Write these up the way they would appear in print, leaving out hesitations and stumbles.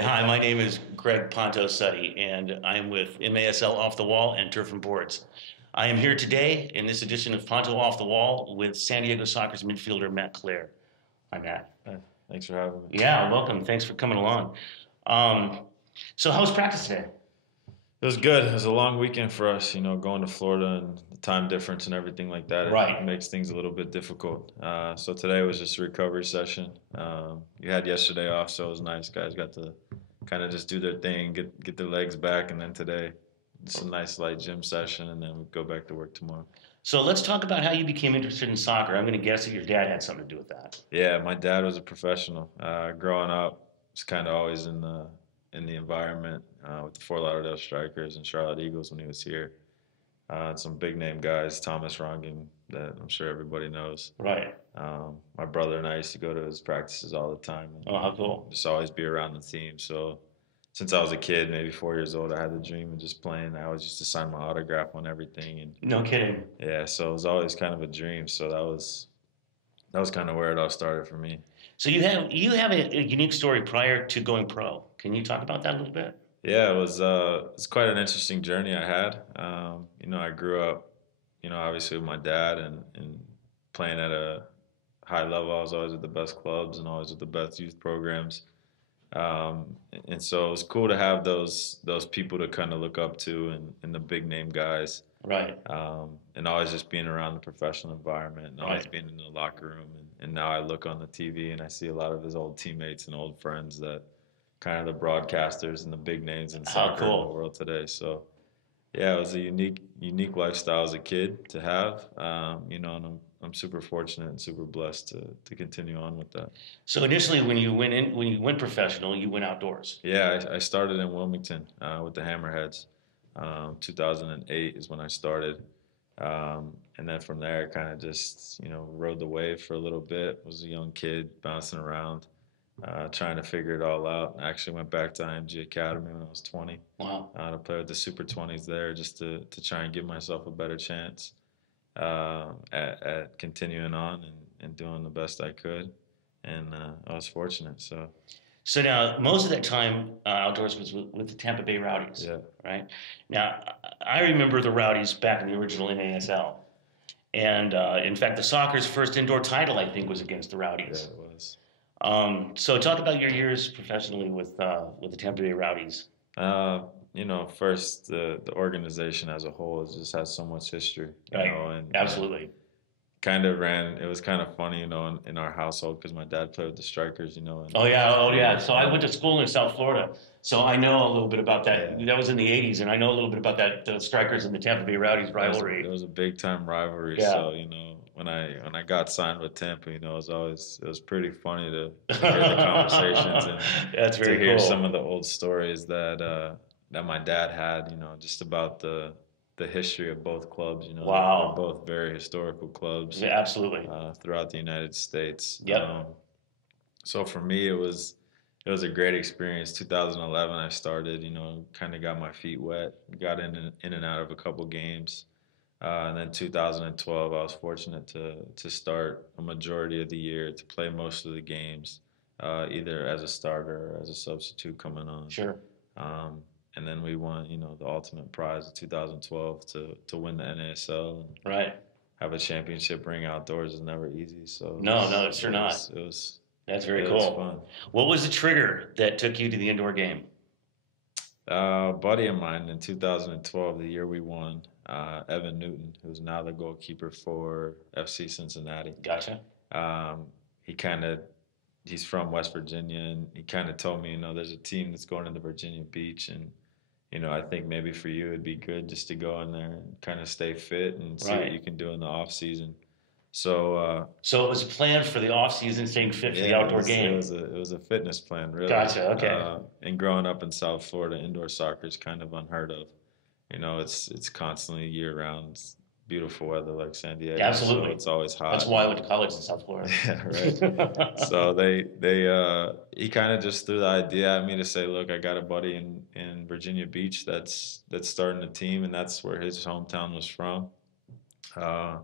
Hi, my name is Greg Ponto-Suddy, and I'm with MASL Off the Wall and Turf and Boards. I am here today in this edition of Ponto Off the Wall with San Diego Soccer's midfielder Matt Clare. Hi, Matt. Thanks for having me. Yeah, welcome. Thanks for coming along. Um, so, how was practice today? It was good. It was a long weekend for us, going to Florida and the time difference and everything like that. It Right. makes things a little bit difficult. So today was just a recovery session. You had yesterday off, so it was nice. Guys got to kind of just do their thing, get their legs back, and then today, just a nice light gym session, and then we go back to work tomorrow. So, let's talk about how you became interested in soccer. I'm going to guess that your dad had something to do with that. Yeah, my dad was a professional. Growing up, was kind of always in the environment with the Fort Lauderdale Strikers and Charlotte Eagles when he was here. Some big name guys, Thomas Rongen, that I'm sure everybody knows. Right. My brother and I used to go to his practices all the time. And Oh, how cool. just always be around the team. So since I was a kid, maybe 4 years old, I had the dream of just playing. I always used to sign my autograph on everything. And No kidding. yeah, so it was always kind of a dream. So that was kind of where it all started for me. So you have a unique story prior to going pro. Can you talk about that a little bit? Yeah, it's quite an interesting journey I had. I grew up, obviously with my dad and playing at a high level. I was always at the best clubs and always with the best youth programs. Um, and so it was cool to have those people to kind of look up to and the big name guys. Right. And always just being around the professional environment and always Right. being in the locker room. And now I look on the TV and I see a lot of his old teammates and old friends that kind of the broadcasters and the big names in How soccer in the cool. world today. So yeah, it was a unique lifestyle as a kid to have. And I'm super fortunate and super blessed to continue on with that. So initially, when you went professional, you went outdoors. Yeah, I started in Wilmington with the Hammerheads. 2008 is when I started. And then from there, I kind of just, rode the wave for a little bit. Was a young kid bouncing around, trying to figure it all out. I actually went back to IMG Academy when I was 20 Wow. to play with the Super 20s there just to try and give myself a better chance at continuing on and doing the best I could. And I was fortunate. So, So now, most of that time outdoors was with the Tampa Bay Rowdies, yeah, right? Now, I remember the Rowdies back in the original NASL. And in fact, the soccer's first indoor title, I think, was against the yeah, Rowdies. it was. So talk about your years professionally with the Tampa Bay Rowdies. Uh, first the organization as a whole just has so much history, Right. and Absolutely. kind of ran. It was kind of funny, in our household because my dad played with the Strikers, and Oh yeah, oh yeah. and So I went to school in South Florida, so I know a little bit about that. yeah, That was in the '80s, and I know a little bit about that the Strikers and the Tampa Bay Rowdies it rivalry. was a big time rivalry. Yeah. So when I got signed with Tampa, it was pretty funny to hear the conversations and That's to very hear cool. some of the old stories that my dad had, just about the history of both clubs. They're Wow. both very historical clubs Yeah, absolutely. throughout the United States. Yep. So for me, it was a great experience. 2011, I started, kind of got my feet wet, got in and out of a couple games. And then 2012, I was fortunate to start a majority of the year, to play most of the games, either as a starter or as a substitute coming on. Sure. Um, and then we won, the ultimate prize of 2012 to win the NASL and Right. have a championship ring outdoors is never easy. So it No, was no, it's it sure not. was it was That's very it was cool. fun. What was the trigger that took you to the indoor game? A buddy of mine in 2012, the year we won, Evan Newton, who's now the goalkeeper for FC Cincinnati. Gotcha. Um, he kind of he's from West Virginia, and he kind of told me, there's a team that's going into Virginia Beach, and I think maybe for you it'd be good just to go in there and kind of stay fit and see what Right. you can do in the off season. So So it was planned for the off season, staying fit for the yeah, outdoor game. it was a fitness plan really. Gotcha. Okay. And growing up in South Florida, indoor soccer is kind of unheard of. It's constantly year round. It's beautiful weather like San Diego, so Absolutely. it's always That's hot. why I went to college in South Florida. Yeah, right. So he kind of just threw the idea at me to say, look, I got a buddy in Virginia Beach that's starting a team, and that's where his hometown was from. Uh,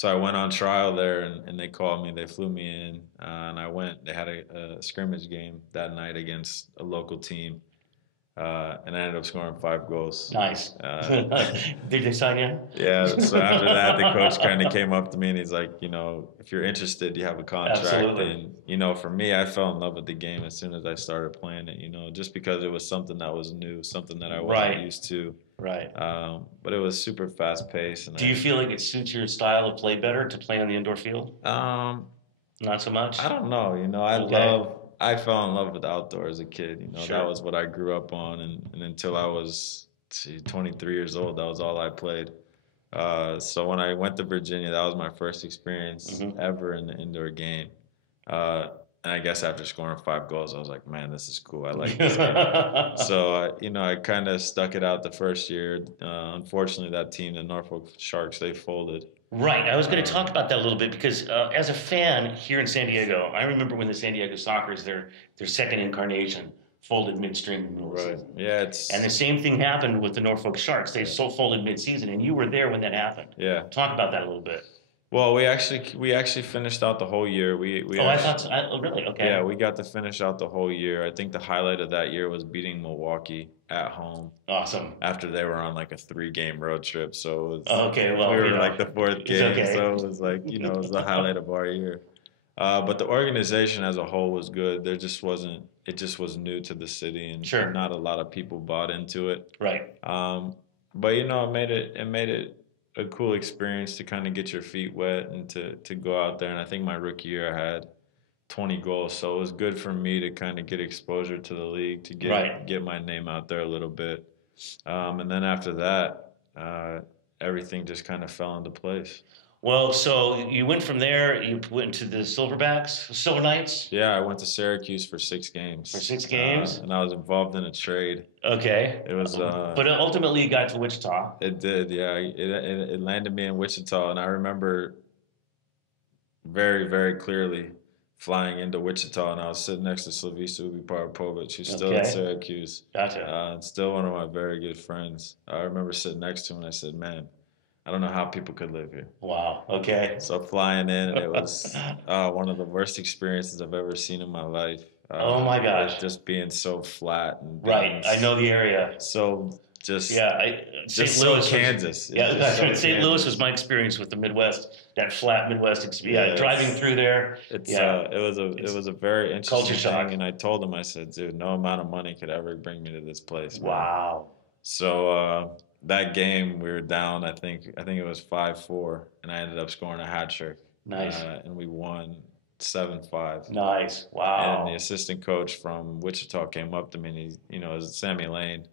So I went on trial there, and they called me. They flew me in, and I went. They had a scrimmage game that night against a local team, and I ended up scoring 5 goals. Nice. Did they sign you? Yeah. So after that, the coach kind of came up to me and he's like, if you're interested, you have a contract. Absolutely. And for me, I fell in love with the game as soon as I started playing it. Just because it was something that was new, something that I wasn't Right. used to. Right. But it was super fast paced. And Do you feel like it suits your style of play better to play on the indoor field? Not so much? I don't know. Okay. I fell in love with outdoor as a kid. Sure. That was what I grew up on, and until I was 23 years old, that was all I played. So when I went to Virginia, that was my first experience ever in the indoor game. And I guess after scoring 5 goals, I was like, man, this is cool. I like this game. So, I kind of stuck it out the first year. Unfortunately, that team, the Norfolk Sharks, they folded. Right. I was going to talk about that a little bit because as a fan here in San Diego, I remember when the San Diego Sockers, their second incarnation, folded midstream in the middle of the Right. season. Yeah. And the same thing happened with the Norfolk Sharks. They so folded mid-season, and you were there when that happened. Yeah. Talk about that a little bit. Well, we actually finished out the whole year. I thought so. Really? Okay. Yeah, we got to finish out the whole year. I think the highlight of that year was beating Milwaukee at home. Awesome. After they were on like a 3-game road trip, so it was, okay. Well, we were like the fourth game, okay. so it was like it was the highlight of our year. But the organization as a whole was good. There just wasn't. It just was new to the city, and Sure. not a lot of people bought into it. Right. But it made it a cool experience to kind of get your feet wet and to go out there. And I think my rookie year I had 20 goals, so it was good for me to kind of get exposure to the league, to get my name out there a little bit. And then after that, everything just kind of fell into place. Well, so you went from there. You went to the Silver Knights. Yeah, I went to Syracuse for 6 games. For 6 games, and I was involved in a trade. Okay. It was. But ultimately, you got to Wichita. It did, yeah. It landed me in Wichita, and I remember very, very clearly flying into Wichita, and I was sitting next to Slavisa Ubiparovic, who's still at Syracuse. Gotcha. And still one of my very good friends. I remember sitting next to him, and I said, man, I don't know how people could live here. Wow. Okay. So flying in, it was one of the worst experiences I've ever seen in my life. Oh my gosh! Just being so flat and right. I know the area. So just St. Louis, Kansas. St. Louis was my experience with the Midwest. That flat Midwest experience. Driving through there. It was a very interesting culture shock. thing, and I told him, I said, dude, no amount of money could ever bring me to this place. Man. Wow. So that game we were down. I think it was 5-4, and I ended up scoring a hat trick. Nice. And we won 7-5. Nice. Wow. And the assistant coach from Wichita came up to me, and it was Sammy Lane,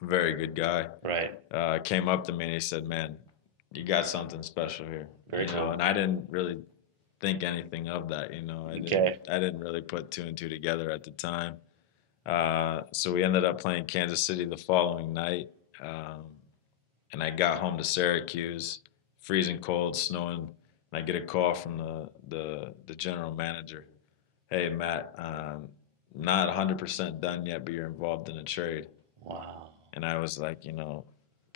very good guy. Right. Came up to me and he said, "Man, you got something special here." Very cool. And I didn't really think anything of that. I didn't really put 2 and 2 together at the time. So we ended up playing Kansas City the following night, and I got home to Syracuse, freezing cold, snowing. And I get a call from the general manager. Hey, Matt, not 100% done yet, but you're involved in a trade. Wow. And I was like,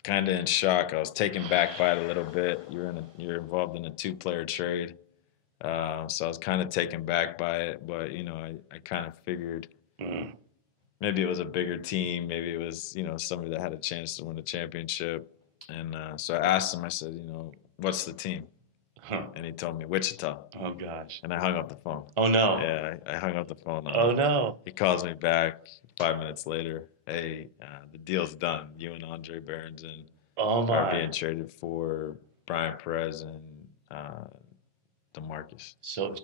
kind of in shock. I was taken back by it a little bit. You're involved in a 2-player trade. So I was kind of taken back by it, but I kind of figured maybe it was a bigger team, maybe it was somebody that had a chance to win a championship. And so I asked him. I said, what's the team? And he told me Wichita. Oh gosh. And I hung up the phone. Oh no. Yeah, I hung up the phone. Oh no. He calls me back 5 minutes later. Hey, the deal's done. You and Andre Berenson are being traded for Brian Perez and DeMarcus. So it was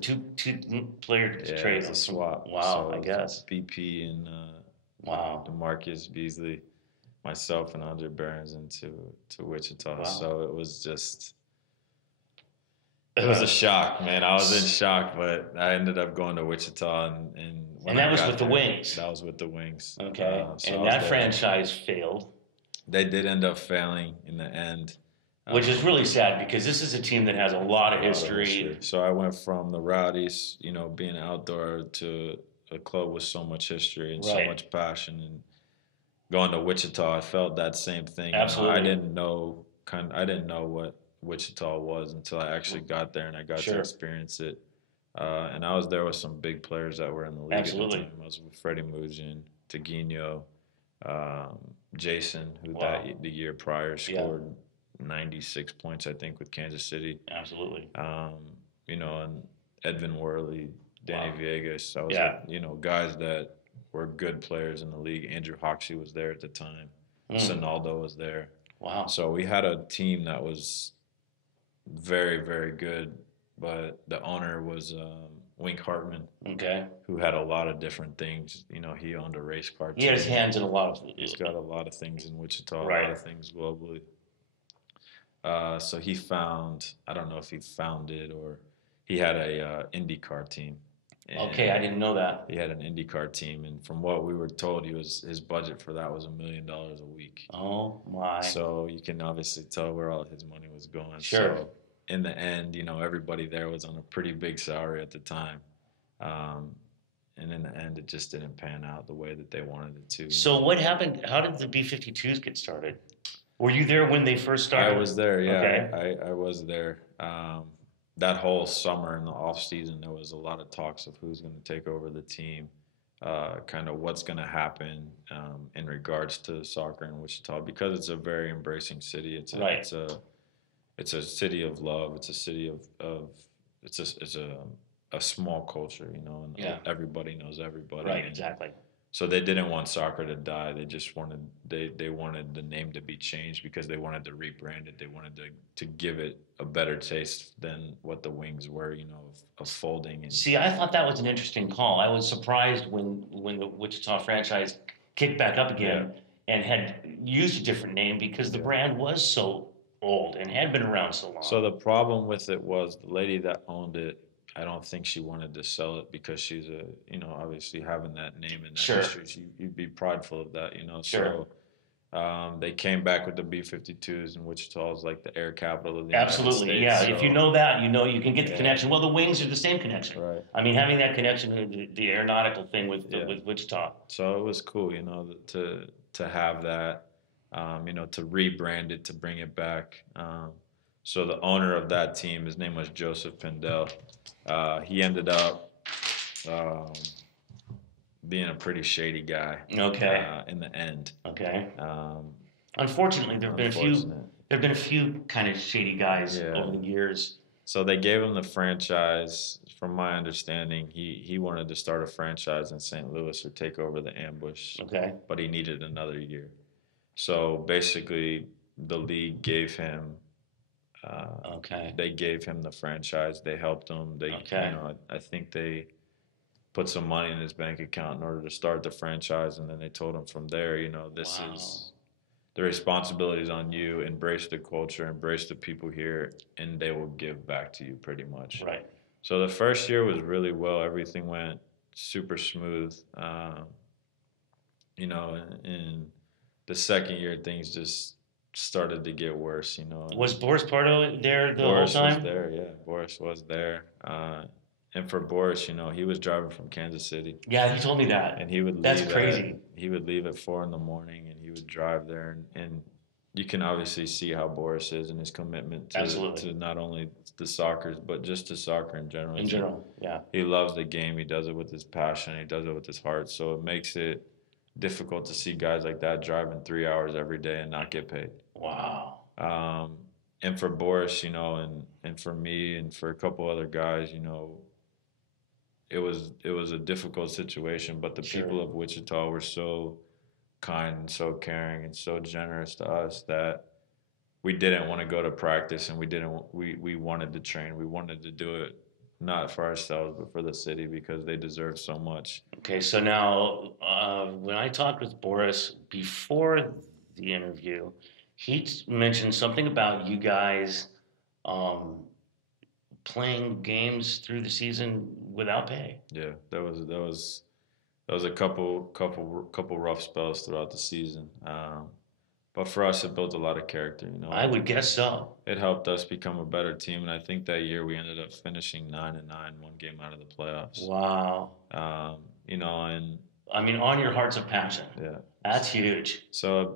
two player trades. It's a swap. Wow, so I guess. BP and DeMarcus Beasley, myself and Andre Berenson to Wichita. Wow. So it was just. It was a shock, man. I was in shock, but I ended up going to Wichita, and that was with the Wings. That was with the Wings. Okay, and that franchise failed. They did end up failing in the end, which is really sad because this is a team that has a lot of history. So I went from the Rowdies, being outdoor, to a club with so much history and so much passion, and going to Wichita, I felt that same thing. Absolutely, I didn't know what Wichita was until I actually got there and I got to Sure. experience it. And I was there with some big players that were in the league Absolutely. at the time. I was with Freddie Mugen, Taguinho, um, Jason, who Wow. the year prior Yeah. scored 96 points, I think, with Kansas City. Absolutely. You know, and Edvin Worley, Danny Wow. Viegas. I was Yeah. with, you know, guys that were good players in the league. Andrew Hoxie was there at the time. Mm. Sonaldo was there. Wow. So we had a team that was very, very good, but the owner was Wink Hartman, Okay. who had a lot of different things. You know, he owned a race car He had his team. hands in a lot of. He's got a lot of things in Wichita, Right. a lot of things globally. So he found, I don't know if he founded or he had a IndyCar team. Okay, I didn't know that. He had an IndyCar team, and from what we were told, his budget for that was $1 million a week. Oh my! So you can obviously tell where all his money was going. Sure. So in the end, you know, everybody there was on a pretty big salary at the time, and in the end, it just didn't pan out the way that they wanted it to. So what happened? How did the B-52s get started? Were you there when they first started? I was there. Yeah, Okay. I was there. That whole summer in the off season, there was a lot of talks of who's going to take over the team, kind of what's going to happen in regards to soccer in Wichita, because it's a very embracing city. Right. It's a city of love. It's a city of it's a small culture, you know, and Yeah. everybody knows everybody. Right. And Exactly. so they didn't want soccer to die. They just wanted they wanted the name to be changed because they wanted to rebrand it. They wanted to give it a better taste than what the Wings were, you know, of folding. And See, I thought that was an interesting call. I was surprised when the Wichita franchise kicked back up again and had used a different name because the brand was so old and had been around so long. So the problem with it was the lady that owned it, I don't think she wanted to sell it because she's you know, obviously having that name and that Sure. history, you'd be prideful of that, you know. Sure. So they came back with the B-52s, and Wichita is like the air capital of the Absolutely, United States. yeah. If you know that, you know you can get the Yeah. connection. Well, the Wings are the same connection. Right. I mean, having that connection, the aeronautical thing with Yeah. with Wichita. So it was cool, you know, to have that, you know, to rebrand it, to bring it back. So the owner of that team, his name was Joseph Pendel. He ended up being a pretty shady guy. Okay. In the end. Okay. Um, Unfortunately, there've been a few. unfortunate. There've been a few kind of shady guys Yeah. over the years. So they gave him the franchise. From my understanding, he wanted to start a franchise in St. Louis or take over the Ambush, Okay. but he needed another year. So basically, the league gave him. Okay. They gave him the franchise. They helped him. Okay. You know, I think they put some money in his bank account in order to start the franchise, and then they told him from there, you know, this Wow. is the responsibility is on you. Embrace the culture, embrace the people here, and they will give back to you pretty much. Right. So the first year was really well. Everything went super smooth. You know, and the second year things just started to get worse. You know, Was Boris Pardo there the Boris whole time? was there. Yeah, Boris was there. And for Boris, you know, he was driving from Kansas City, Yeah, he told me that. and he would That's leave crazy. he would leave at 4 in the morning, and he would drive there, and you can obviously see how Boris is and his commitment to not only the soccer, but just to soccer in general. In general, yeah. He loves the game. He does it with his passion. He does it with his heart. So it makes it difficult to see guys like that driving 3 hours every day and not get paid. Wow. And for Boris, you know, and for me and for a couple other guys, you know, it was a difficult situation. But the Sure. people of Wichita were so kind and so caring and so generous to us that we didn't want to go to practice, and we wanted to train. We wanted to do it not for ourselves but for the city because they deserve so much. Okay, so now when I talked with Boris before the interview, he mentioned something about you guys playing games through the season without pay. Yeah, that was a couple rough spells throughout the season. But for us, it built a lot of character. You know, I would guess so. it helped us become a better team, and I think that year we ended up finishing 9-9, one game out of the playoffs. Wow. You know, and I mean, on your hearts of passion. yeah, That's huge. so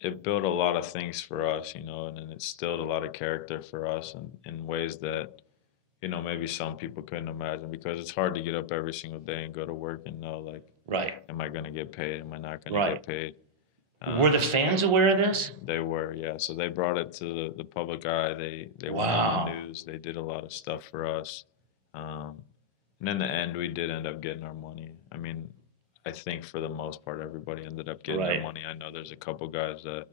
it built a lot of things for us, you know, and it instilled a lot of character for us in ways that, you know, maybe some people couldn't imagine, because it's hard to get up every single day and go to work and know, like, Right. am I going to get paid? Am I not going to Right. get paid? Were the fans aware of this? They were, yeah. So they brought it to the public eye. They went on the Wow. news. They did a lot of stuff for us. Um, and in the end, we did end up getting our money. I mean, I think for the most part, everybody ended up getting their Right. money. I know there's a couple guys that,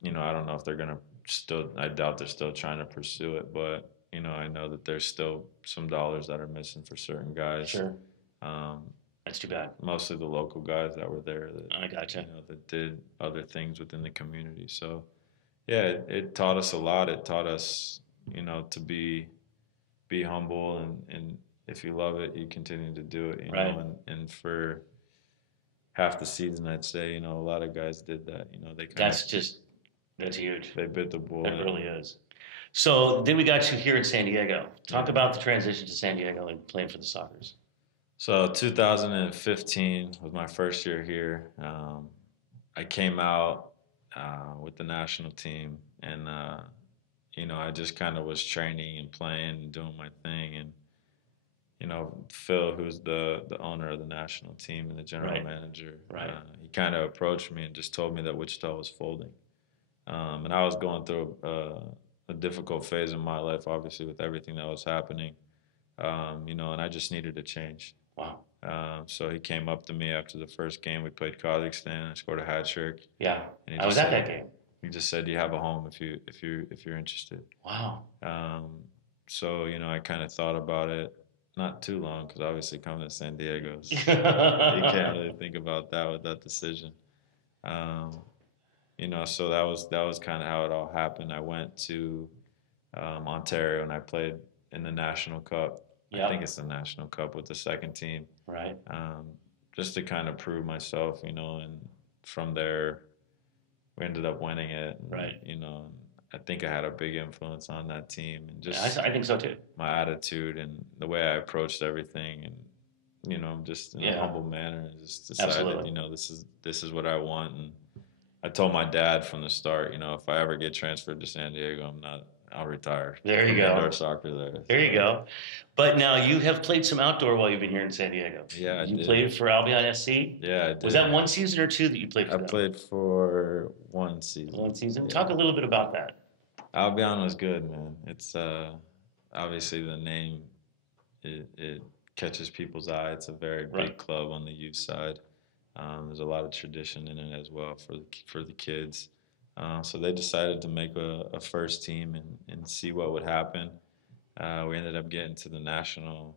you know, I don't know if they're gonna still. I doubt they're still trying to pursue it, but you know, I know that there's still some dollars that are missing for certain guys. Sure. Um, That's too bad. Mostly the local guys that were there that I gotcha. you know that did other things within the community. So yeah, it taught us a lot. It taught us, you know, to be humble, and if you love it, you continue to do it. You Right. know, and for half the season, I'd say, you know, a lot of guys did that. You know, they kind That's huge. they bit the That bullet. really is. So then we got you here in San Diego. Talk about the transition to San Diego and playing for the Sockers. So 2015 was my first year here. I came out with the national team, and you know, I just kind of was training and playing and doing my thing. And you know, Phil, who's the owner of the national team and the general Right. manager, Right. he kind of approached me and just told me that Wichita was folding. And I was going through a difficult phase in my life, obviously, with everything that was happening. You know, and I just needed a change. Wow. So he came up to me after the first game. We played Kazakhstan. I scored a hat trick. Yeah. And he I was just at said, that game. He just said, "Do you have a home if you're interested?" Wow. So you know, I kind of thought about it, not too long, because obviously coming to San Diego, you can't really think about that with that decision. You know, so that was kind of how it all happened. I went to Ontario and I played in the National Cup. I Yep. think it's the National Cup with the second team. Right. Just to kind of prove myself, you know, and from there we ended up winning it. And, Right. You know, I think I had a big influence on that team, and Yeah, just I think so too. my attitude and the way I approached everything, and you know, just in a humble manner, and just decided, Absolutely. you know, this is what I want. And I told my dad from the start, you know, if I ever get transferred to San Diego, I'll retire. There you from go. Indoor soccer there. There you go. But now you have played some outdoor while you've been here in San Diego. Yeah, I You did. played for Albion SC? Yeah, I did. Was that one season or two that you played for I them? played for one season. One season? Yeah. Talk a little bit about that. Albion was good, man. It's obviously the name, it catches people's eye. It's a very big Right. club on the youth side. There's a lot of tradition in it as well for the kids. So they decided to make a first team and see what would happen. We ended up getting to the national,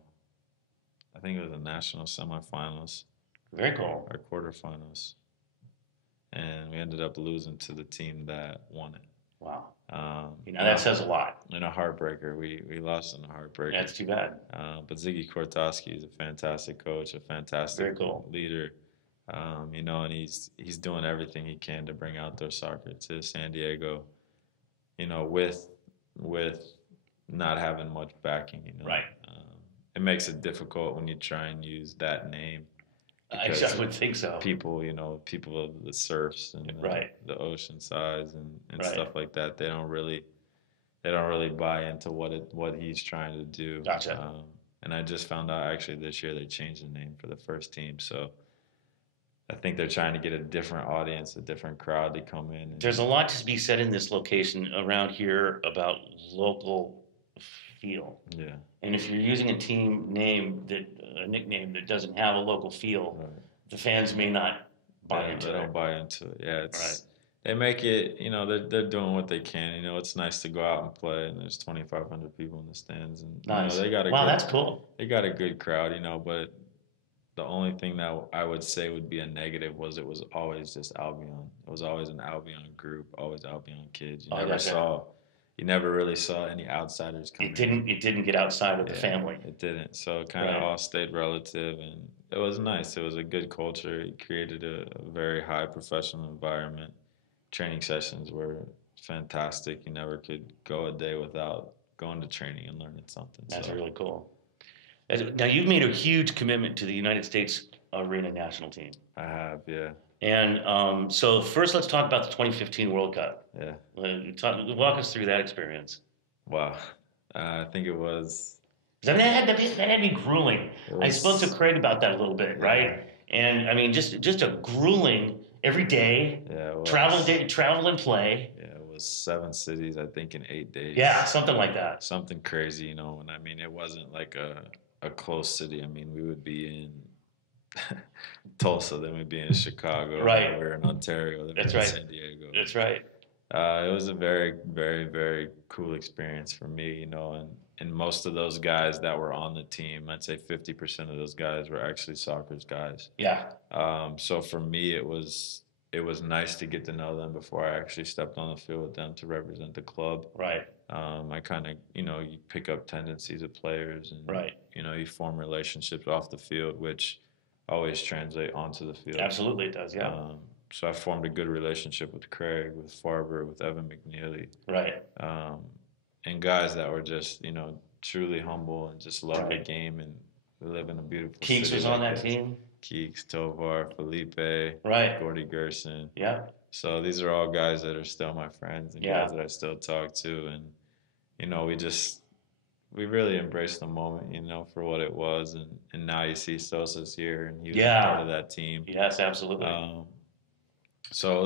I think it was the national semifinals Very cool. or quarterfinals, and we ended up losing to the team that won it. Wow. You know, in that a- says a lot. In a heartbreaker, we lost in a heartbreaker. That's too bad. But Ziggy Kortowski is a fantastic coach, a fantastic Very cool. leader. You know, and he's doing everything he can to bring outdoor soccer to San Diego. You know, with not having much backing. You know, Right. It makes it difficult when you try and use that name. I Because would think so. people, you know, people of the surfs and Right. the ocean sides and Right. stuff like that, they don't really buy into what he's trying to do. Gotcha. And I just found out actually this year they changed the name for the first team, so I think they're trying to get a different audience, a different crowd to come in. There's a lot to be said in this location around here about local feel. Yeah. And if you're using a team name a nickname that doesn't have a local feel, Right. the fans may not buy into They it. don't buy into it. Yeah, it's Right. they make it. You know, they're doing what they can. You know, it's nice to go out and play, and there's 2,500 people in the stands, and Nice. you know, they got a Wow, good, that's cool. they got a good crowd. You know, but the only thing that I would say would be a negative was it was always just Albion. It was always an Albion group, always Albion kids. Oh, gotcha. You never really saw any outsiders come It didn't get outside of the Yeah, family. It didn't. So it kind of Right. all stayed relative, and it was nice. It was a good culture. It created a very high professional environment. Training sessions were fantastic. You never could go a day without going to training and learning something. That's So really cool. Now you've made a huge commitment to the United States Arena national team. I have, yeah. And so first, let's talk about the 2015 World Cup. Yeah. Walk us through that experience. Wow. I think it was. 'Cause I mean, that had to be grueling. It I spoke to was. Craig about that a little bit, Yeah. right? And I mean, just a grueling every day, Yeah. It was. travel and play. Yeah. It was 7 cities, I think, in 8 days. Yeah, something like that. Something crazy, you know. And I mean, it wasn't like a close city. I mean, we would be in Tulsa, then we'd be in Chicago, Right. then we were in Ontario, then we That's were in right. San Diego. That's right. It was a very, very, very cool experience for me, you know, and most of those guys that were on the team, I'd say 50% of those guys were actually soccer's guys. Yeah. So for me, it was nice to get to know them before I actually stepped on the field with them to represent the club. Right. I kind of, you pick up tendencies of players, and Right. you form relationships off the field, which always translate onto the field. Absolutely, it does. Yeah. So I formed a good relationship with Craig, with Farber, with Evan McNeely, Right. and guys that were just, truly humble and just love the Right. game, and we live in a beautiful Keeks city was like on that this. team. Keeks, Tovar, Felipe, Right. Gordy Gerson. Yeah. So these are all guys that are still my friends and Yeah. guys that I still talk to, and we really embraced the moment, for what it was, and now you see Sosa's here, and he was a part Yeah. of that team. Yes, absolutely. So it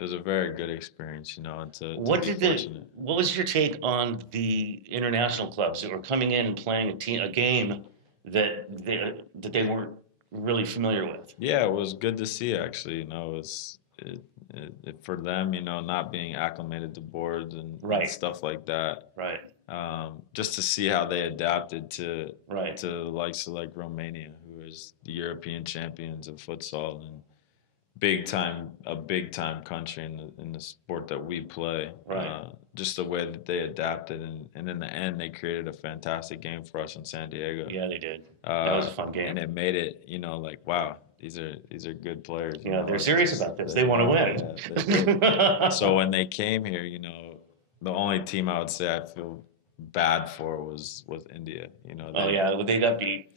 was a very good experience, and to What be did fortunate. what was your take on the international clubs that were coming in and playing a game that they weren't really familiar with? Yeah, it was good to see actually. For them, not being acclimated to boards and Right. stuff like that. Right. Just to see how they adapted Right. to the likes of like Romania, who is the European champions of futsal and a big time country in the sport that we play. Right. Just the way that they adapted, and in the end, they created a fantastic game for us in San Diego. Yeah, they did. That was a fun game. And it made it, like, wow, these are good players. Yeah, they're serious about this. They want to win. win. So when they came here, the only team I would say I feel bad for was India. Oh yeah, they got beat.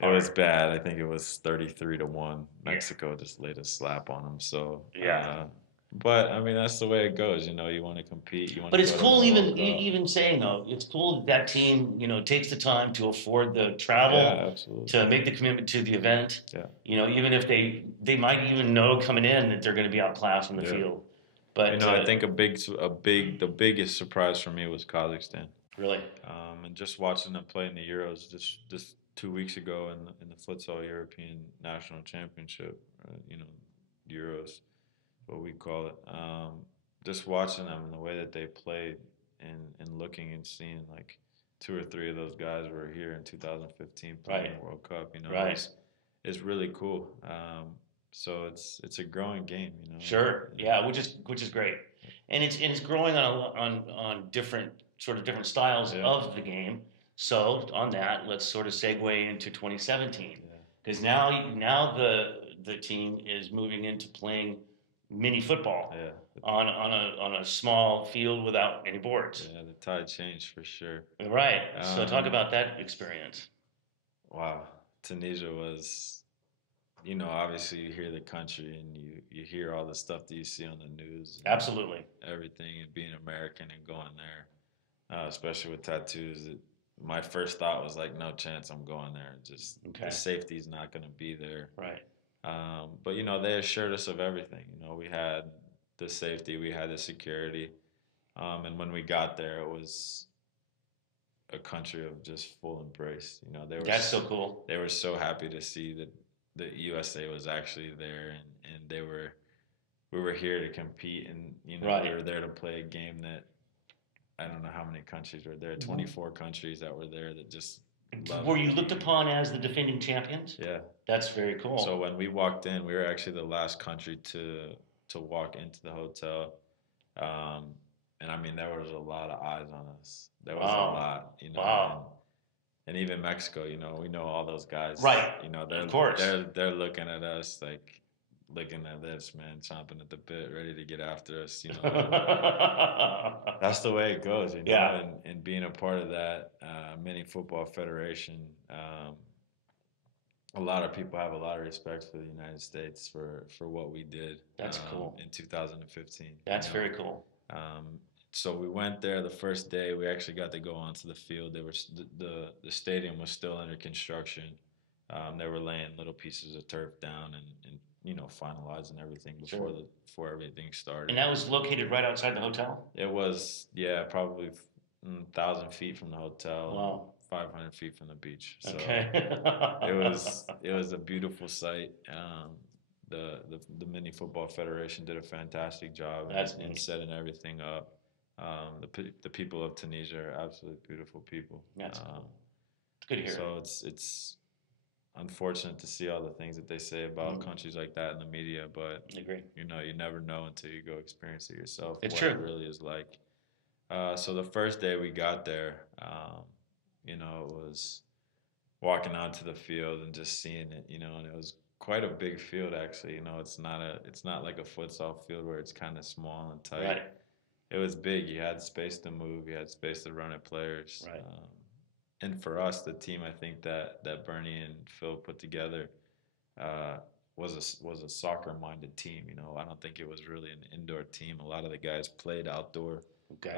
It was bad. I think it was 33-1. Mexico just laid a slap on them. So Yeah. but I mean that's the way it goes. You want to compete. You want. But to it's go to cool the even World Cup. even saying though, it's cool that team, takes the time to afford the travel Yeah, absolutely. to make the commitment to the event. Yeah. Even if they might even know coming in that they're going to be outclassed in the Yeah. field. But I think the biggest surprise for me was Kazakhstan. really, And just watching them play in the Euros just 2 weeks ago in the futsal European National Championship, Euros, what we call it. Just watching them and the way that they played, and looking and seeing like 2 or 3 of those guys were here in 2015 playing Right. the World Cup. Right. It's really cool. So it's a growing game. sure, yeah, which is great, and it's growing on different styles Yeah. of the game. So on that, let's sort of segue into 2017. Yeah. Because now the team is moving into playing mini football Yeah. on a small field without any boards. Yeah, the tide changed for sure. Right. So talk about that experience. Wow. Tunisia was, obviously you hear the country and you hear all the stuff that you see on the news. And Absolutely. everything, and being American and going there, especially with tattoos. My first thought was like, no chance I'm going there. Just Okay. the safety's not going to be there. Right. But they assured us of everything. We had the safety, we had the security, and when we got there, it was a country of just full embrace. That's so cool. They were so happy to see that the USA was actually there, and we were here to compete, and Right. we were there to play a game that I don't know how many countries were there. 24 countries that were there that just loved Were you the looked game. upon as the defending champions? Yeah. That's very cool. So when we walked in, we were actually the last country to walk into the hotel, and I mean there was a lot of eyes on us. There was Wow. a lot, Wow. and even Mexico, we know all those guys, Right. They're Of course. they're looking at us like looking at this man, chomping at the bit, ready to get after us. That's the way it goes, Yeah. and being a part of that mini football federation, a lot of people have a lot of respect for the United States for what we did That's cool. in 2015. That's very cool. Um, so we went there the first day. We actually got to go onto the field. They were the stadium was still under construction. They were laying little pieces of turf down and finalizing everything before everything started. And that was located right outside the hotel? It was, probably 1,000 feet from the hotel. Wow. 500 feet from the beach. So okay. it was a beautiful sight. The Mini Football Federation did a fantastic job in setting everything up. The people of Tunisia are absolutely beautiful people. That's cool. It's good to hear. So it's unfortunate to see all the things that they say about countries like that in the media, but I agree. You never know until you go experience it yourself. It's what true. It really is like. So the first day we got there, it was walking onto the field and just seeing it, and it was quite a big field actually. It's not like a futsal field where it's kind of small and tight. Right. It was big. You had space to move. You had space to run at players. Right. And for us, the team I think that Bernie and Phil put together was a soccer-minded team. I don't think it was really an indoor team. A lot of the guys played outdoor. Okay.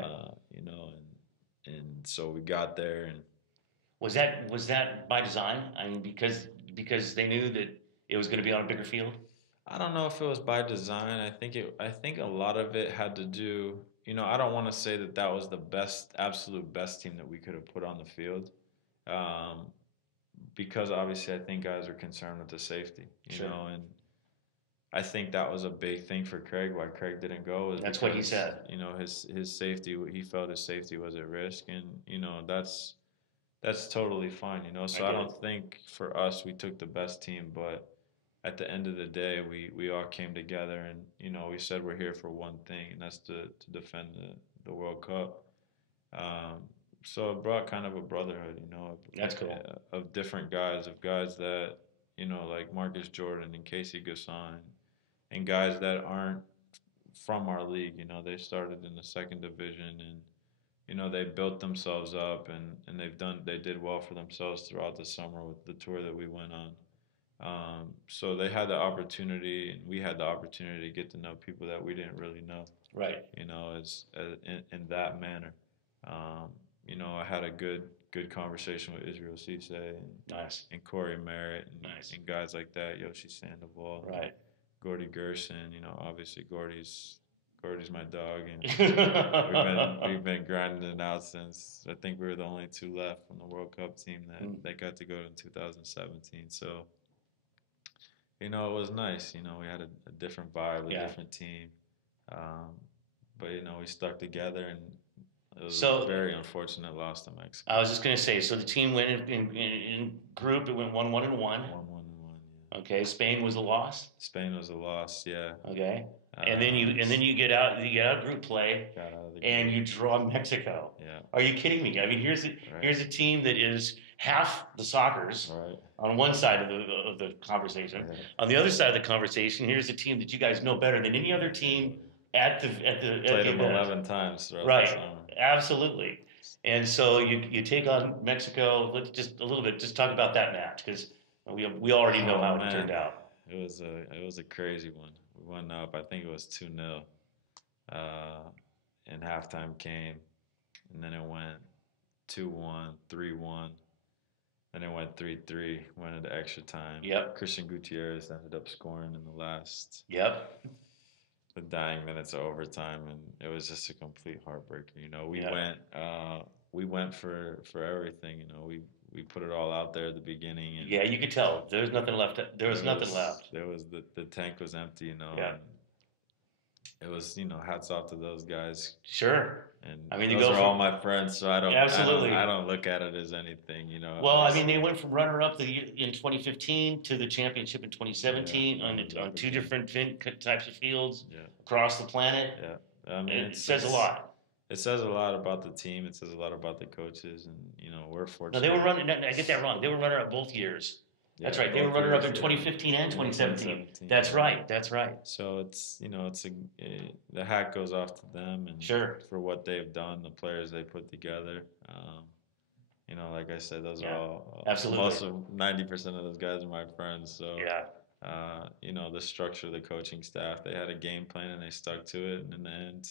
And so we got there and. Was that by design? I mean, because they knew that it was going to be on a bigger field? I don't know if it was by design. I think a lot of it had to do, I don't want to say that was the absolute best team that we could have put on the field. Because obviously I think guys are concerned with the safety, and I think that was a big thing for Craig. Why Craig didn't go is that's what he said. His safety, he felt his safety was at risk, and that's totally fine, So I don't think for us we took the best team, but at the end of the day, we all came together and we said we're here for one thing, and that's to defend the World Cup. So it brought kind of a brotherhood, That's cool. Of different guys, that like Marcus Jordan and Casey Gasson, and guys that aren't from our league. They started in the second division and. They built themselves up and they did well for themselves throughout the summer with the tour that we went on. So they had the opportunity and we had the opportunity to get to know people that we didn't really know. Right. As in that manner. I had a good conversation with Israel Cisse and Corey Merritt and guys like that, Yoshi Sandoval, right. Gordy Gerson. Obviously Gordy's my dog, and we've been grinding it out since I think we were the only two left from the World Cup team that got to go in 2017. So, it was nice. We had a different vibe, a different team, but we stuck together, and it was a very unfortunate loss to Mexico. I was just going to say, so the team went in group. It went 1-1-1. 1-1-1. Yeah. Okay, Spain was a loss. Spain was a loss. Yeah. Okay. And then you get out group play and you draw Mexico. Yeah. Are you kidding me? I mean, here's a team that is half the Sockers on one side of the conversation. Right. On the other side of the conversation, here's a team that you guys know better than any other team at the played them 11 times throughout the summer. Absolutely. And so you take on Mexico. Let's just talk about that match because we already know how it turned out. It was a crazy one. We went up, I think it was 2-0. And halftime came, and then it went 2-1, 3-1. Then it went 3-3, went into extra time. Yep. Christian Gutierrez ended up scoring in the last the dying minutes of overtime, and it was just a complete heartbreaker. We went for everything. We put it all out there at the beginning. And you could tell there was nothing left. There was nothing left. There was the tank was empty. Yeah. And it was hats off to those guys. Sure. And I mean, those are all my friends, so I don't look at it as anything. Well, I mean, they went from runner-up in 2015 to the championship in 2017 on two different types of fields across the planet. Yeah. I mean, it says a lot. It says a lot about the team. It says a lot about the coaches, and we're fortunate. No, they were running. I get that wrong. They were runner-up both years. That's right. They were runner-up in 2015 and 2017. That's right. So it's the hat goes off to them and for what they've done, the players they put together. Like I said, those are Yeah, all absolutely. most of 90% of those guys are my friends. So Yeah, the structure of the coaching staff, they had a game plan and they stuck to it. And in the end,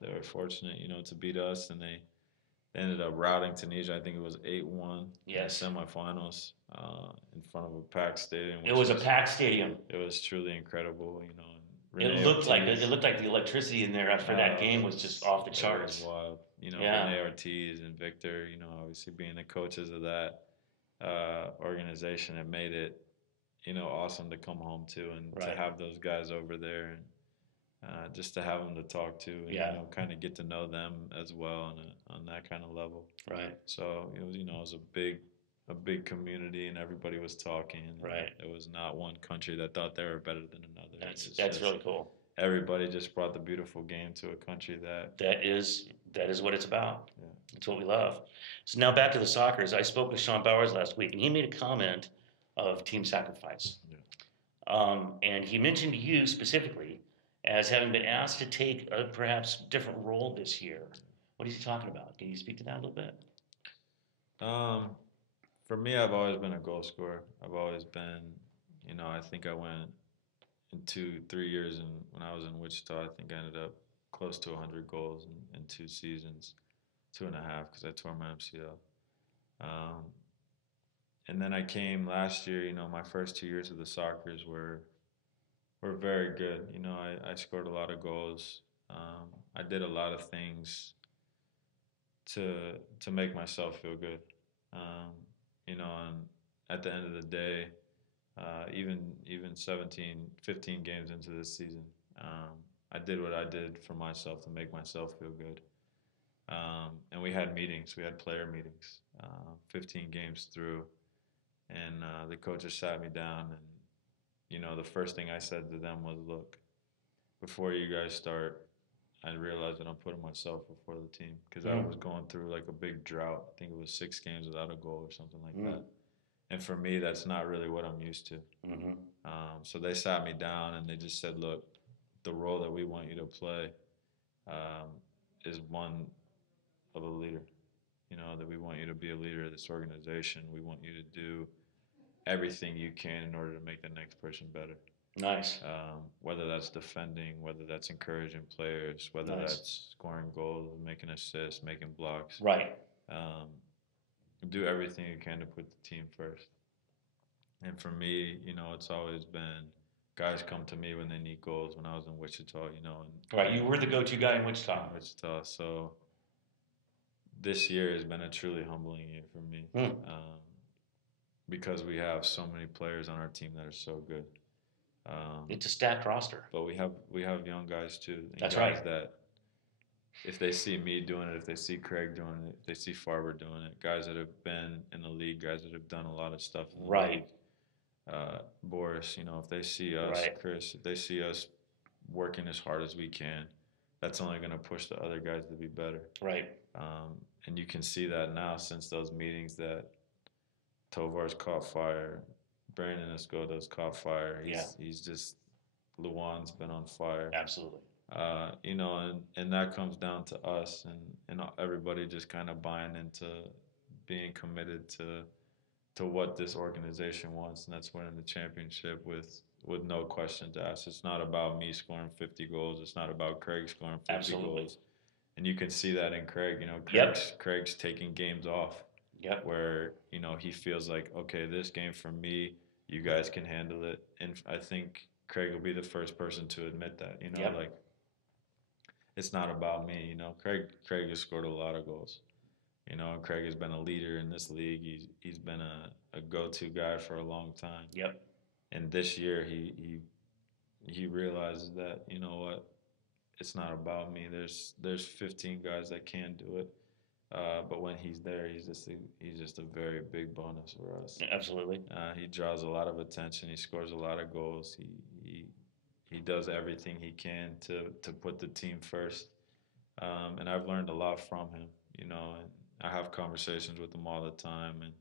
they were fortunate, to beat us, and they ended up routing Tunisia. I think it was 8-1 in the yes. semifinals in front of a packed stadium. It was a packed stadium. It was truly incredible, and It Rene looked like Ortiz. it looked like the electricity in there for that game was just off the charts. It was wild. Yeah. Rene Ortiz and Victor, obviously being the coaches of that organization, it made it, awesome to come home to, and to Right. have those guys over there, and just to have them to talk to, and Yeah. kind of get to know them as well on that kind of level. Right. So it was a big community, and everybody was talking. Right. It was not one country that thought they were better than another. That's really cool. Everybody just brought the beautiful game to a country that is what it's about. Yeah. It's what we love. So now back to the Sockers. I spoke with Sean Bowers last week, and he made a comment of team sacrifice. Yeah. And he mentioned you specifically as having been asked to take a perhaps different role this year. What is he talking about? Can you speak to that a little bit? For me, I've always been a goal scorer. I've always been, I think I went in 2-3 years, and when I was in Wichita, I think I ended up close to 100 goals in 2 seasons, 2.5, because I tore my MCL. And then I came last year. My first 2 years of the Sockers were very good. I scored a lot of goals. I did a lot of things to make myself feel good. And at the end of the day, even 17, 15 games into this season, I did what I did for myself to make myself feel good. And we had meetings. We had player meetings, 15 games through. And the coaches sat me down, and the first thing I said to them was, look, before you guys start, I realized that I'm putting myself before the team, because I was going through like a big drought. I think it was 6 games without a goal or something like that. And for me, that's not really what I'm used to. So they sat me down and they just said, look, the role that we want you to play is one of a leader. That we want you to be a leader of this organization. We want you to do everything you can in order to make the next person better. Nice. Whether that's defending, whether that's encouraging players, whether that's scoring goals, making assists, making blocks. Right. Do everything you can to put the team first. And for me, it's always been guys come to me when they need goals. When I was in Wichita, Right, you were the go-to guy in Wichita. So this year has been a truly humbling year for me, because we have so many players on our team that are so good. It's a stacked roster. But we have young guys too. That's guys right. That if they see me doing it, if they see Craig doing it, if they see Farber doing it, guys that have been in the league, guys that have done a lot of stuff in the league. Boris, if they see us, Chris, if they see us working as hard as we can, that's only going to push the other guys to be better. Right. And you can see that now since those meetings that Tovar's caught fire, Brandon Escoto's caught fire. He's just, Luan's been on fire. Absolutely. And that comes down to us and everybody just kind of buying into being committed to what this organization wants, and that's winning the championship with no questions asked. It's not about me scoring 50 goals. It's not about Craig scoring 50 goals. And you can see that in Craig. Craig's taking games off. Where, he feels like, okay, this game for me, you guys can handle it. And I think Craig will be the first person to admit that, like, it's not about me. Craig has scored a lot of goals. Craig has been a leader in this league. He's been a go-to guy for a long time. And this year he realizes that, what, it's not about me. There's 15 guys that can do it. But when he's there, he's just a very big bonus for us. Absolutely. He draws a lot of attention. He scores a lot of goals. He does everything he can to put the team first. And I've learned a lot from him, and I have conversations with him all the time. And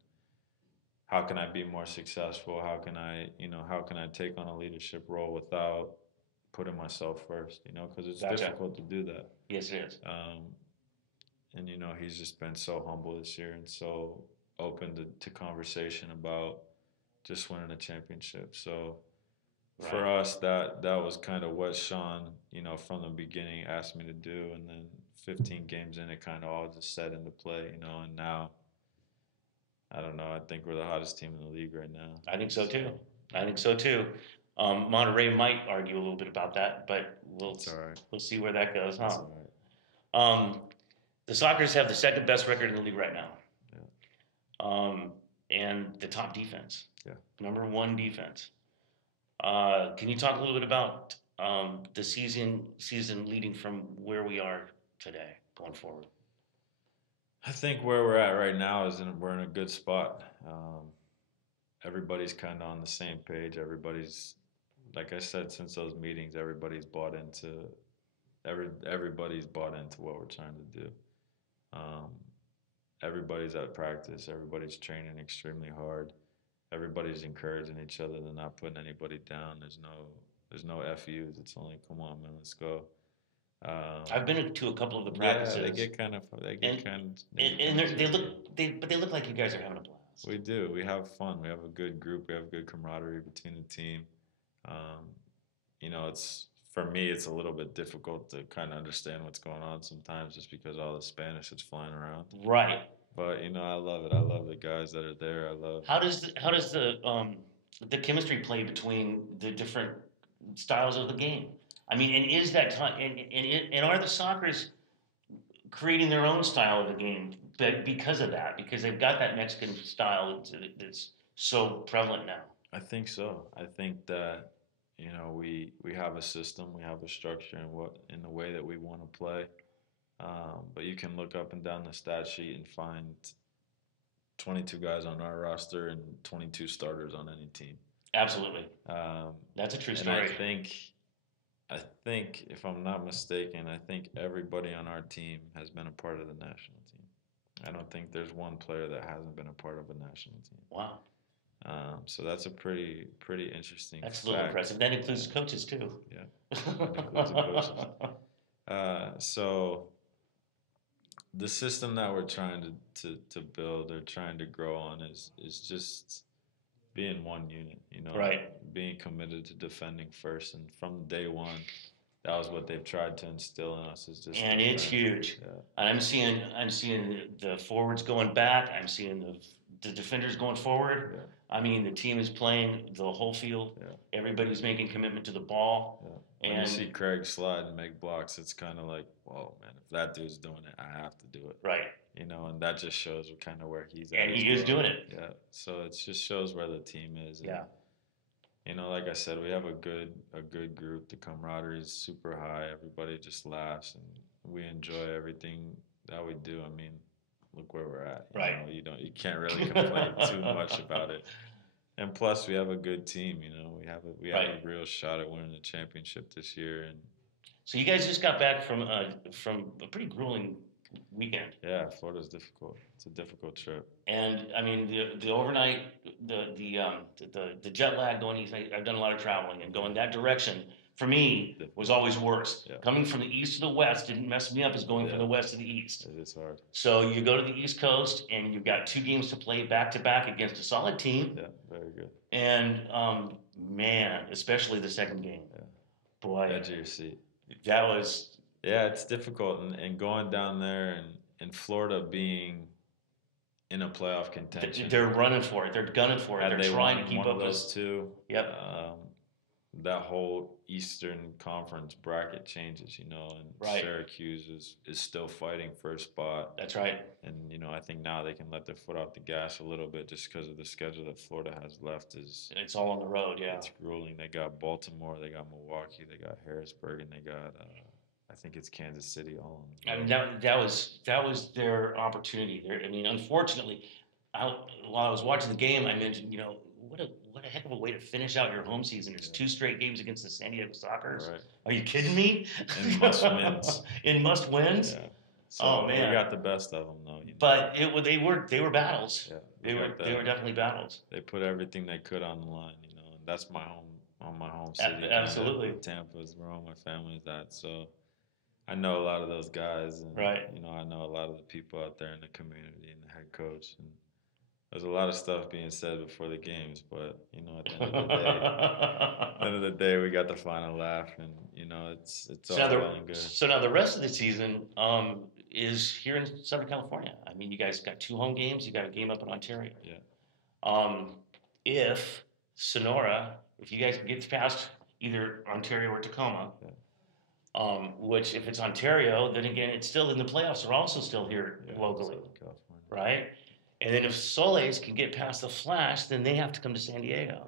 how can I be more successful? How can I take on a leadership role without putting myself first? Because it's difficult to do that. Yes, it is. And he's just been so humble this year and so open to conversation about just winning a championship. So Right. for us, that was kind of what Sean, from the beginning asked me to do, and then 15 games in, it kind of all just set into play, and now I don't know. I think we're the hottest team in the league right now. I think so too. I think so too. Monterey might argue a little bit about that, but It's all right. we'll see where that goes, huh? It's all right. The Sockers have the second best record in the league right now. Yeah. And the top defense. Yeah. Number one defense. Can you talk a little bit about the season leading from where we are today going forward? I think where we're at right now is we're in a good spot. Everybody's kind of on the same page. Everybody's, like I said, since those meetings, everybody's bought into what we're trying to do. Everybody's at practice. Everybody's training extremely hard. Everybody's encouraging each other. They're not putting anybody down. There's no FUs. It's only, come on, man, let's go. I've been to a couple of the practices. Yeah, they look like you guys are having a blast. We do. We have fun. We have a good group. We have good camaraderie between the team. For me, it's a little bit difficult to kind of understand what's going on sometimes, just because all the Spanish is flying around. Right. But I love it. I love the guys that are there. How does the chemistry play between the different styles of the game? I mean, and is that and are the Sockers creating their own style of the game because of that? Because they've got that Mexican style that's so prevalent now. I think so. I think that we have a system, we have a structure in the way that we want to play. But you can look up and down the stat sheet and find 22 guys on our roster and 22 starters on any team. Absolutely. That's a true story. And I think, if I'm not mistaken, I think everybody on our team has been a part of the national team. I don't think there's one player that hasn't been a part of a national team. Wow. So that's a pretty interesting That's a little impressive. That includes coaches too. Yeah. Includes the coaches. So the system that we're trying to build or trying to grow on is just being one unit, right. Being committed to defending first, and from day one, that was what they've tried to instill in us. Is just and it's huge. Yeah. And I'm seeing the forwards going back. I'm seeing the defenders going forward. Yeah. I mean, the team is playing the whole field. Yeah. Everybody's making commitment to the ball. Yeah. When you see Craig slide and make blocks, it's kind of like, whoa, man, if that dude's doing it, I have to do it. Right. And that just shows kind of where he's at. And he is doing it. Yeah. So it just shows where the team is. And, yeah. Like I said, we have a good group. The camaraderie is super high. Everybody just laughs, and we enjoy everything that we do. I mean, look where we're at. Right. You can't really complain too much about it. And plus, we have a good team. We have a real shot at winning the championship this year. And so you guys just got back from a pretty grueling weekend. Yeah, Florida's difficult. It's a difficult trip. And I mean, the overnight, the jet lag going east. I've done a lot of traveling, and going that direction for me was always worse. Yeah. Coming from the east to the west didn't mess me up as going from the west to the east. It is hard. So you go to the East Coast, and you've got 2 games to play back to back against a solid team. Yeah, very good. And man, especially the second game. Yeah. Boy, edge of your seat. That was. Yeah, it's difficult, and going down there and in Florida being in a playoff contention. They're running for it. They're gunning for it. They're trying to keep one up of those two. Yep. That whole Eastern Conference bracket changes, and Syracuse is still fighting for a spot. That's right. And I think now they can let their foot off the gas a little bit just because of the schedule that Florida has left. It's all on the road, yeah. It's grueling. They got Baltimore, they got Milwaukee, they got Harrisburg, and they got I think it's Kansas City all on. I mean, that was their opportunity. I mean, unfortunately, while I was watching the game, I mentioned, what a heck of a way to finish out your home season. It's 2 straight games against the San Diego Sockers. Right. Are you kidding me? In must wins. In must wins. Yeah. So oh man, we got the best of them though. But they were battles. Yeah, they were definitely battles. They put everything they could on the line, and that's my home city. Absolutely. Tampa's where all my family's at, so I know a lot of those guys, and right. I know a lot of the people out there in the community and the head coach, and there's a lot of stuff being said before the games, but at the end of the day, we got the final laugh, and it's So now all well and good. the rest of the season is here in Southern California. I mean, you guys got 2 home games. You got a game up in Ontario. Yeah. If Sonora, if you guys get past either Ontario or Tacoma, Yeah. Which if it's Ontario, then again, it's still in the playoffs. Are also still here locally, Southern California. right? And then if Soles can get past the Flash, then they have to come to San Diego.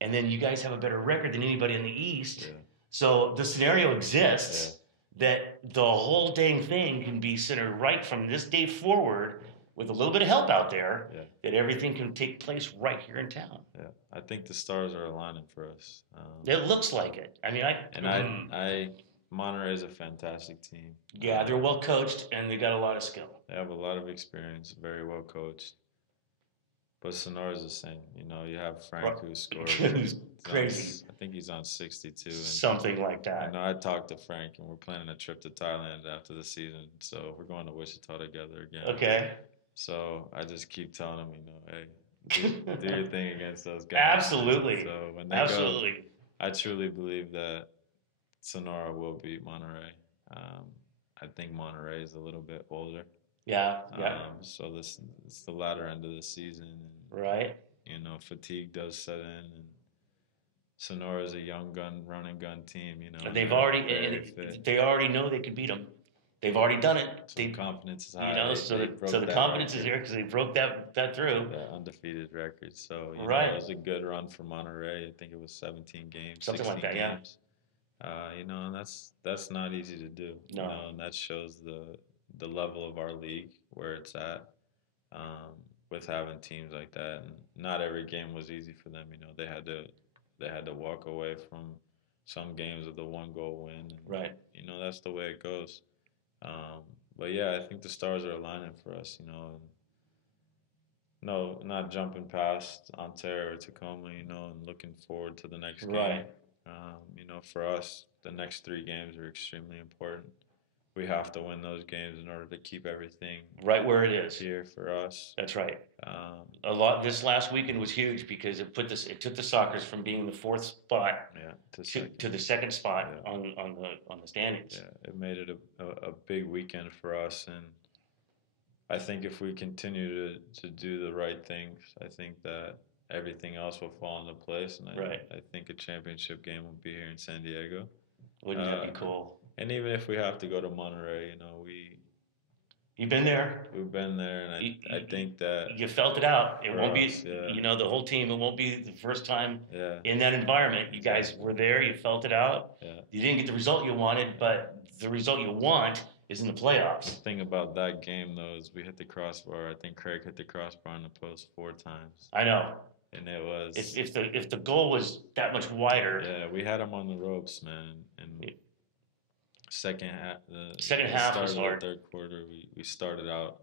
And then you guys have a better record than anybody in the East. Yeah. So the scenario exists that the whole dang thing can be centered right from this day forward with a little bit of help out there, that everything can take place right here in town. Yeah, I think the stars are aligning for us. It looks like it. I mean, Monterey is a fantastic team. Yeah, they're well coached and they got a lot of skill. They have a lot of experience, very well coached. But Sonora's the same. You have Frank who scored. Who's crazy. I think he's on 62. Something like that. I talked to Frank, and we're planning a trip to Thailand after the season. So we're going to Wichita together again. Okay. So I just keep telling him, hey, do your thing against those guys. Absolutely. So when they Absolutely. go, I truly believe that Sonora will beat Monterey. I think Monterey is a little bit older. Yeah. So this it's the latter end of the season, and right. Fatigue does set in, and Sonora is a young gun, running gun team. And they already know they can beat them. They've already done it. So confidence is high. So the confidence is here because they broke that through. That undefeated record. So right. It was a good run for Monterey. I think it was 17 games. Something like that, games. And that's not easy to do. No. And that shows the level of our league where it's at. With having teams like that, and not every game was easy for them. They had to walk away from some games with a 1-goal win. And, right. That's the way it goes. But yeah, I think the stars are aligning for us. No, not jumping past Ontario or Tacoma. And looking forward to the next game. Right. For us, the next 3 games are extremely important. We have to win those games in order to keep everything right where it is here for us. That's right. This last weekend was huge because it took the Sockers from being in the 4th spot to the 2nd spot on the standings. Yeah, it made it a big weekend for us, and I think if we continue to do the right things, I think that everything else will fall into place, and I think a championship game will be here in San Diego. Wouldn't that be cool? And even if we have to go to Monterey, You've been there. We've been there, and I think that you felt it out. It won't be, the whole team. It won't be the first time in that environment. You guys were there. You felt it out. Yeah. You didn't get the result you wanted, but the result you want is in the playoffs. The thing about that game, though, is we hit the crossbar. I think Craig hit the crossbar on the post 4 times. I know. And it was if the goal was that much wider. Yeah, we had him on the ropes, man. And second half was hard. Third quarter, we started out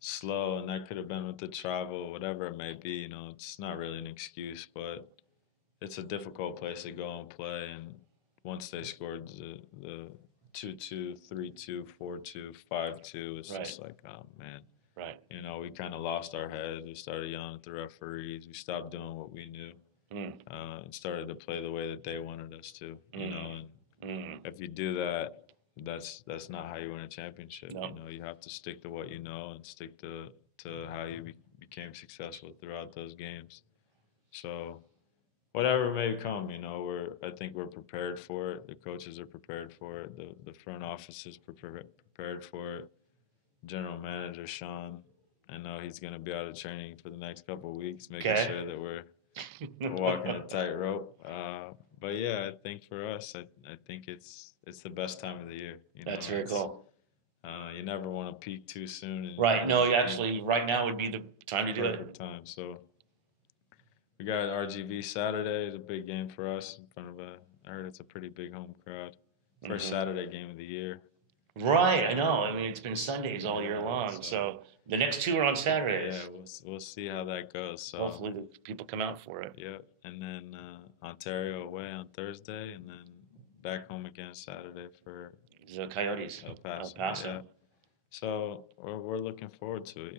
slow, and that could have been with the travel, whatever it may be. It's not really an excuse, but it's a difficult place to go and play. And once they scored the 2-2, 3-2, 4-2, 5-2, it's just like, oh man. Right. We kind of lost our heads. We started yelling at the referees. We stopped doing what we knew, and started to play the way that they wanted us to. If you do that, that's not how you win a championship. No. You have to stick to what you know and stick to how you became successful throughout those games. So whatever may come, I think we're prepared for it. The coaches are prepared for it. The front office is prepared for it. General manager Sean, I know he's going to be out of training for the next couple of weeks, making sure that we're walking a tightrope. But yeah, I think for us, I think it's the best time of the year. That's very cool. You never want to peak too soon. Right. No, actually, right now would be the time to do it. Perfect time. So we got RGV Saturday. It's a big game for us in front of I heard it's a pretty big home crowd. First Saturday game of the year. Right, I know. I mean, it's been Sundays all year long. So the next 2 are on Saturdays. Yeah, we'll see how that goes. So hopefully the people come out for it. Yeah, and then Ontario away on Thursday, and then back home again Saturday for the Coyotes. El Paso. El Paso. Yeah. So we're looking forward to it.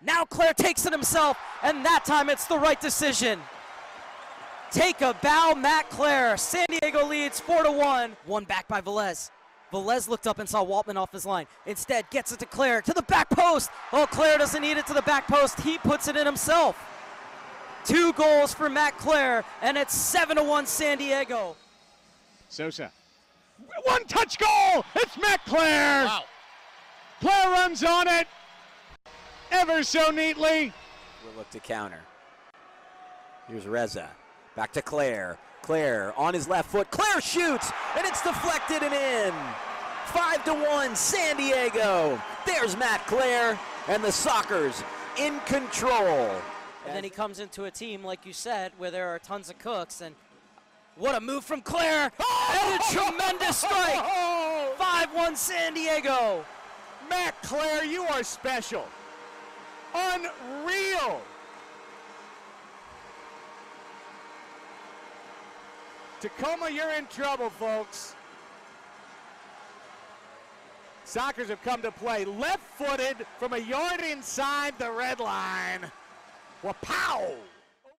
Now Clare takes it himself, and that time it's the right decision. Take a bow, Matt Clare. San Diego leads 4-1. One back by Velez. Velez looked up and saw Waltman off his line. Instead, gets it to Clare, to the back post. Oh, Clare doesn't need it to the back post. He puts it in himself. 2 goals for Matt Clare, and it's 7-1 San Diego. Sosa. One-touch goal! It's Matt Clare! Wow. Clare runs on it ever so neatly. We'll look to counter. Here's Reza. Back to Clare. Clare on his left foot. Clare shoots, and it's deflected and in. 5-1 San Diego. There's Matt Clare, and the Sockers in control. And then he comes into a team, like you said, where there are tons of cooks. And what a move from Clare! And a tremendous strike! 5-1 San Diego. Matt Clare, you are special. Unreal. Tacoma, you're in trouble, folks. Sockers have come to play left-footed from a yard inside the red line. Wapow!